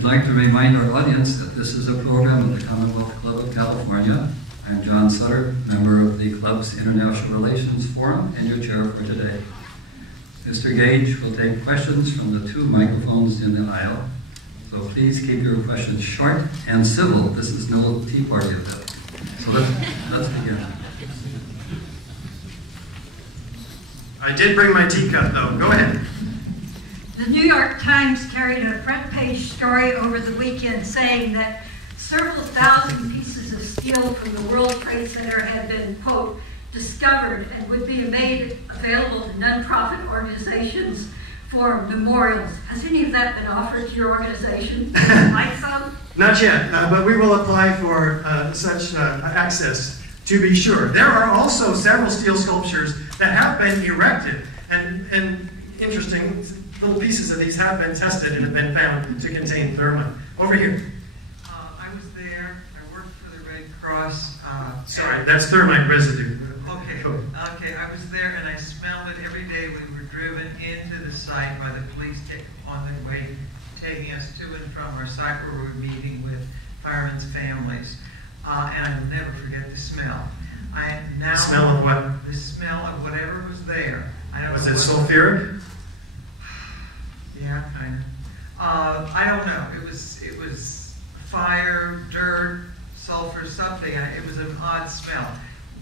We'd like to remind our audience that this is a program of the Commonwealth Club of California. I'm John Sutter, member of the club's International Relations Forum and your chair for today. Mr. Gage will take questions from the two microphones in the aisle. So please keep your questions short and civil. This is no tea party event. So let's begin. I did bring my teacup though. Go ahead. The New York Times carried a front page story over the weekend saying that several thousand pieces of steel from the World Trade Center had been, quote, discovered and would be made available to nonprofit organizations for memorials. Has any of that been offered to your organization? Like some? Not yet, but we will apply for such access to be sure. There are also several steel sculptures that have been erected, and interesting little pieces of these have been tested and have been found to contain thermite. Over here. I was there. I worked for the Red Cross. Sorry, that's thermite residue. Okay. Cool. Okay, I was there and I smelled it every day. We were driven into the site by the police on their way, taking us to and from our site where we were meeting with firemen's families. And I will never forget the smell. Smell of what? The smell of whatever was there. I don't Was know. it sulfuric? Yeah, kind of. I don't know. It was fire, dirt, sulfur, something. It was an odd smell.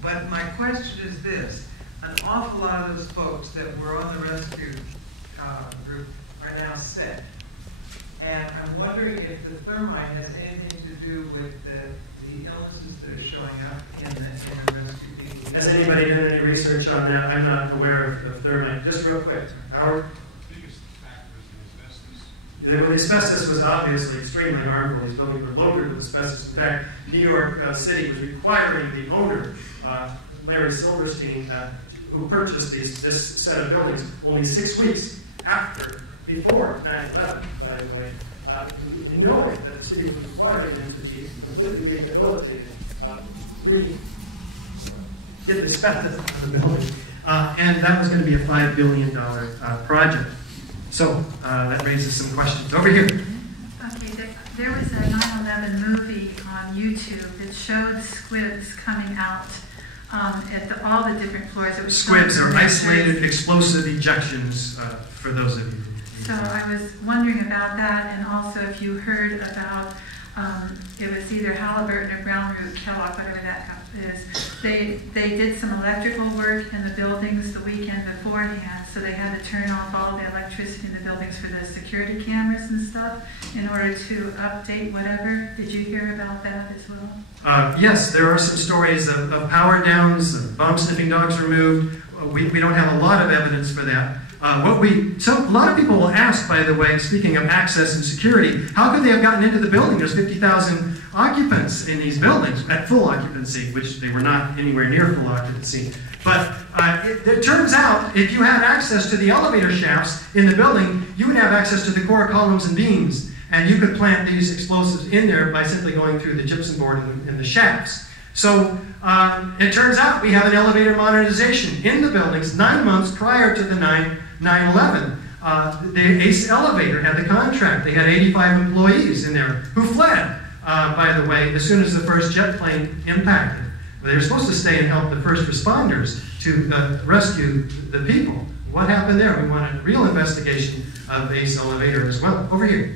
But my question is this: an awful lot of those folks that were on the rescue group are now sick, and I'm wondering if the thermite has anything to do with the illnesses that are showing up in the rescue people. Has anybody done any research on that? I'm not aware of thermite. Just real quick, Howard. The asbestos was obviously extremely harmful. These buildings were loaded with asbestos. In fact, New York City was requiring the owner, Larry Silverstein, who purchased this set of buildings only 6 weeks before 9/11, by the way, knowing that the city was requiring them to be completely rehabilitated, get the asbestos out of the building. And that was going to be a $5 billion project. So that raises some questions. Over here. Okay, there was a 9/11 movie on YouTube that showed squibs coming out at all the different floors. It was squibs are isolated explosive ejections for those of you. So I was wondering about that, and also if you heard about, it was either Halliburton or Brown Root Kellogg, whatever that is. They did some electrical work in the buildings the weekend beforehand, so they had to turn off all the electricity in the buildings for the security cameras and stuff in order to update whatever. Did you hear about that as well? Yes, there are some stories of power downs, bomb sniffing dogs removed. We don't have a lot of evidence for that. A lot of people will ask, by the way, speaking of access and security, how could they have gotten into the building? There's 50,000 occupants in these buildings at full occupancy, which they were not anywhere near full occupancy. But it turns out, if you had access to the elevator shafts in the building, you would have access to the core columns and beams, and you could plant these explosives in there by simply going through the gypsum board and the shafts. So it turns out we have an elevator modernization in the buildings 9 months prior to the 9/11. The ACE elevator had the contract. They had 85 employees in there who fled, by the way, as soon as the first jet plane impacted. They were supposed to stay and help the first responders to rescue the people. What happened there? We want a real investigation of the ACE elevator as well. Over here.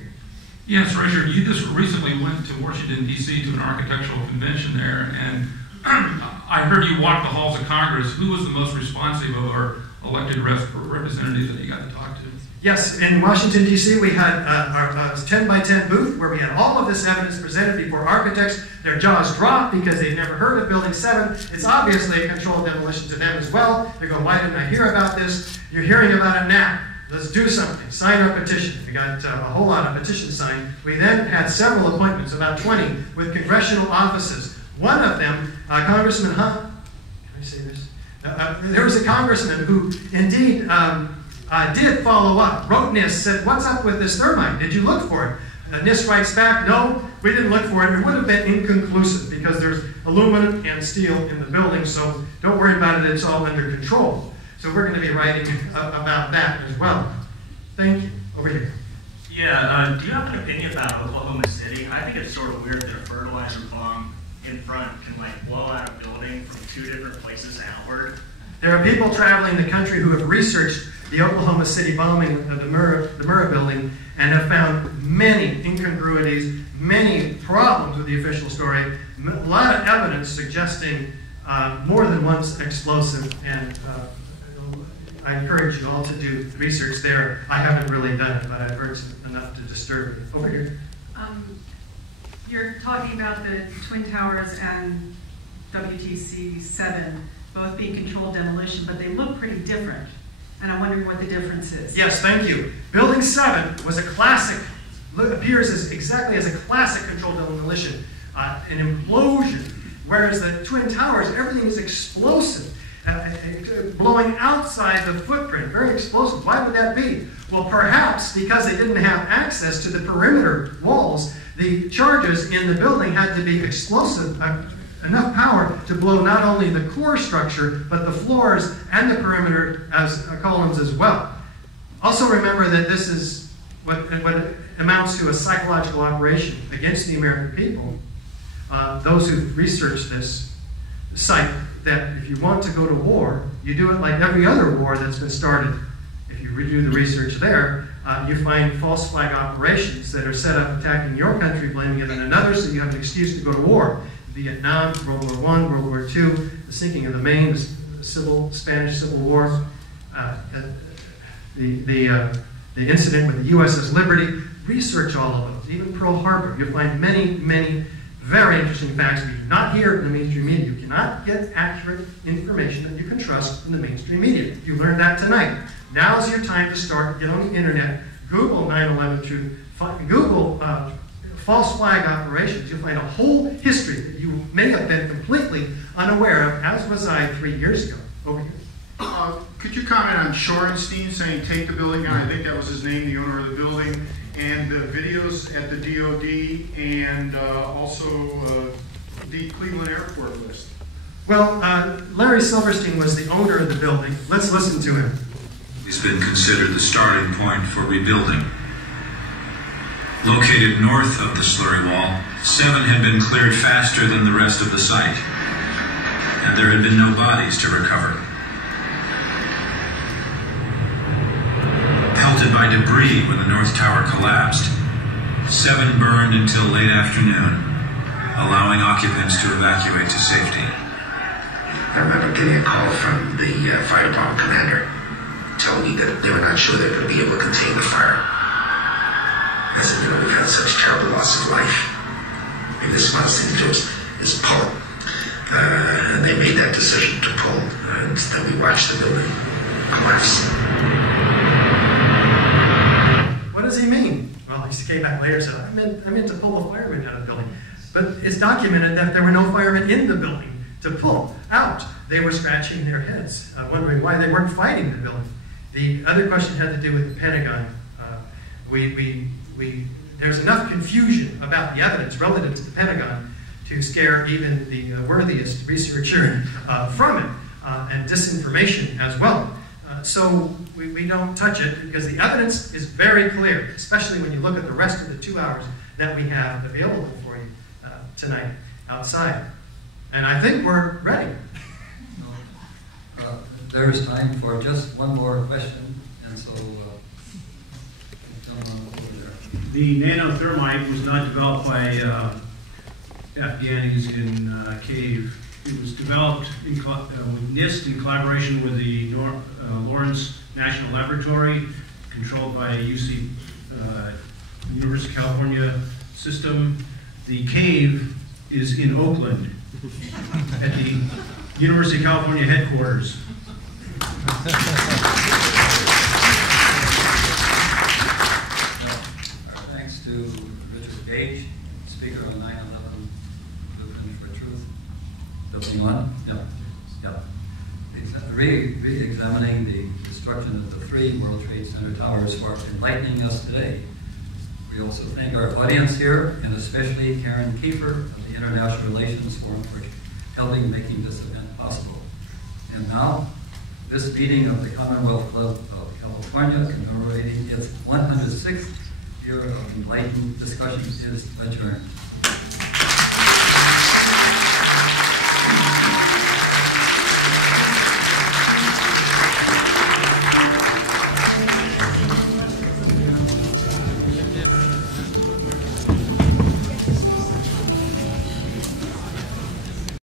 Yes, Richard, you just recently went to Washington, D.C. to an architectural convention there, and I heard you walk the halls of Congress. Who was the most responsive of our elected representatives that you got to talk to? Yes, in Washington, D.C., we had our 10 by 10 booth where we had all of this evidence presented before architects. Their jaws dropped because they'd never heard of Building 7. It's obviously a controlled demolition to them as well. They go, why didn't I hear about this? You're hearing about it now. Let's do something. Sign our petition. We got a whole lot of petitions signed. We then had several appointments, about 20, with congressional offices. One of them, Congressman Hunt, can I say this? There was a congressman who indeed did follow up. Wrote NIST, said, what's up with this thermite? Did you look for it? NIST writes back, no, we didn't look for it. It would have been inconclusive because there's aluminum and steel in the building, so don't worry about it. It's all under control. So we're going to be writing about that as well. Thank you. Over here. Yeah, do you have an opinion about Oklahoma City? I think it's sort of weird that a fertilizer bomb in front can like blow out a building from 2 different places outward. There are people traveling the country who have researched the Oklahoma City bombing of the Murrah building and have found many incongruities, many problems with the official story, a lot of evidence suggesting more than one explosive, and I encourage you all to do research there. I haven't really done it, but I've heard enough to disturb me. Over here. You're talking about the Twin Towers and WTC 7 both being controlled demolition, but they look pretty different. And I'm wondering what the difference is. Yes, thank you. Building 7 was a classic, appears as exactly as a classic controlled demolition, an implosion, whereas the Twin Towers, everything is explosive. Blowing outside the footprint, very explosive. Why would that be? Well, perhaps because they didn't have access to the perimeter walls, the charges in the building had to be explosive, enough power to blow not only the core structure, but the floors and the perimeter as columns as well. Also remember that this is what amounts to a psychological operation against the American people. Those who researched this cite that if you want to go to war, you do it like every other war that's been started. If you do the research there, you find false flag operations that are set up attacking your country, blaming it on another, so you have an excuse to go to war. Vietnam, World War I, World War II, the sinking of the Maine, the Spanish Civil War, the incident with the USS Liberty. Research all of those, even Pearl Harbor. You'll find many, many very interesting facts that you not hear in the mainstream media. You cannot get accurate information that you can trust in the mainstream media. You learned that tonight. Now's your time to start. Get on the internet. Google 9/11 truth. Google false flag operations. You'll find a whole history that you may have been completely unaware of, as was I 3 years ago. Over here. Could you comment on Shorenstein saying take the building down? I think that was his name, the owner of the building. And the videos at the DOD and also the Cleveland Airport list. Well, Larry Silverstein was the owner of the building. Let's listen to him. It's been considered the starting point for rebuilding. Located north of the slurry wall, 7 had been cleared faster than the rest of the site, and there had been no bodies to recover. Pelted by debris when the North Tower collapsed, 7 burned until late afternoon, allowing occupants to evacuate to safety. I remember getting a call from the fire department commander telling me that they were not sure they were going to be able to contain the fire. I said, we've had such terrible loss of life. I mean, this smartest thing to do is pull. And they made that decision to pull, and then we watched the building collapse. What does he mean? Well, he came back later and said, I meant to pull the firemen out of the building. But it's documented that there were no firemen in the building to pull out. They were scratching their heads, wondering why they weren't fighting the building. The other question had to do with the Pentagon. There's enough confusion about the evidence relative to the Pentagon to scare even the worthiest researcher from it, and disinformation as well. So we don't touch it because the evidence is very clear, especially when you look at the rest of the 2 hours that we have available for you tonight outside. And I think we're ready. There's time for just one more question, and so the nanothermite was not developed by Afghanis in cave. It was developed with NIST in collaboration with the Lawrence National Laboratory, controlled by UC, University of California system. The cave is in Oakland, at the University of California headquarters. Thanks to Richard Gage, speaker on 9/11 Blueprint for Truth. Building 1? Yeah. Re-examining the destruction of the 3 World Trade Center towers for enlightening us today. We also thank our audience here, and especially Karen Kiefer of the International Relations Forum for helping making this event possible. And now, this meeting of the Commonwealth Club of California, commemorating its 106th year of enlightened discussion is adjourned.